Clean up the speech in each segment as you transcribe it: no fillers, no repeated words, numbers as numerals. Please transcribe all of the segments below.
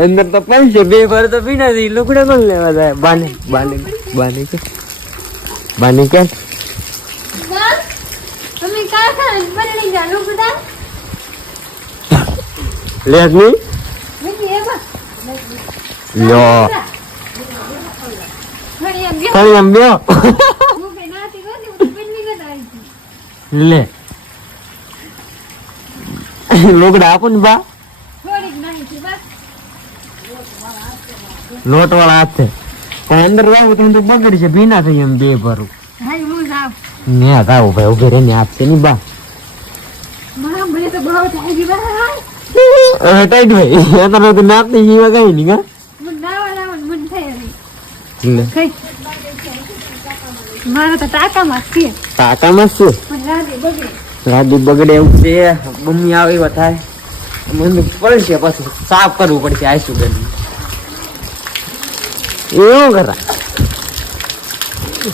અંદર તો પૈસે બે ભર તો પીના થી લુકડે કોણ લેવા જાય બાને બાને બાને કે બાને કે તમે કા ખા બદલી જા લુકડા લેસ ની નથી એવા યો ખાલી આમ બેઓ હું કે નાતી ગોતી બદલી ન આવી લે લુકડા આપો ને બા થોડીક નહીં છે બસ લોટ વાળા હાથે પણ અંદર આવું તો બગડી છે ભીના થઈ એમ બે ભરું હાય હું જાવ ને આવું ભાઈ ઉભે રહીને આપશે ની બા મારા મને તો બહુ થઈ ગઈ બહાર ટાઈટ ભાઈ અત્યારે તો નાપ ની જીવા ગઈ ની કા મને નાવા લાવવાનું મન થાય લે કઈ મારા તો ટાકામાં છે ટાકામાં શું પણ રાતે બગડે રાદી બગડે એવું છે મમ્મી આવે એવા થાય મને પડશે પછી સાફ કરવું પડશે આઈસુ બેન એવું કરા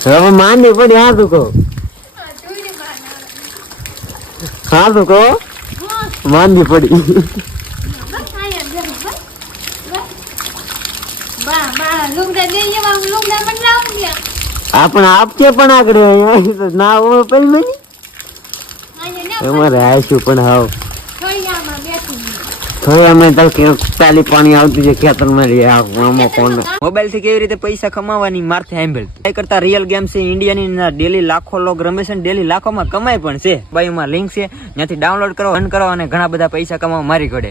હવે માંડી પડી હા તું કહો હા તું કહો માંડી પડી આપણે આપશે પણ આગળ ના હોય પછી મની અમારે આવીશું પણ હાવ થોડી અમે તો ચાલી પાણી આવતું છે ખેતરમાં મોબાઈલ થી કેવી રીતે પૈસા કમાવાની મારથી સાંભળ કરતા રિયલ ગેમ છે ઇન્ડિયાની ડેલી લાખો લોગ રમે છે ડેલી લાખોમાં કમાય પણ છે બાઈમાં લિંક છે ત્યાંથી ડાઉનલોડ કરો રન કરો અને ઘણા બધા પૈસા કમાવા મારી ઘડે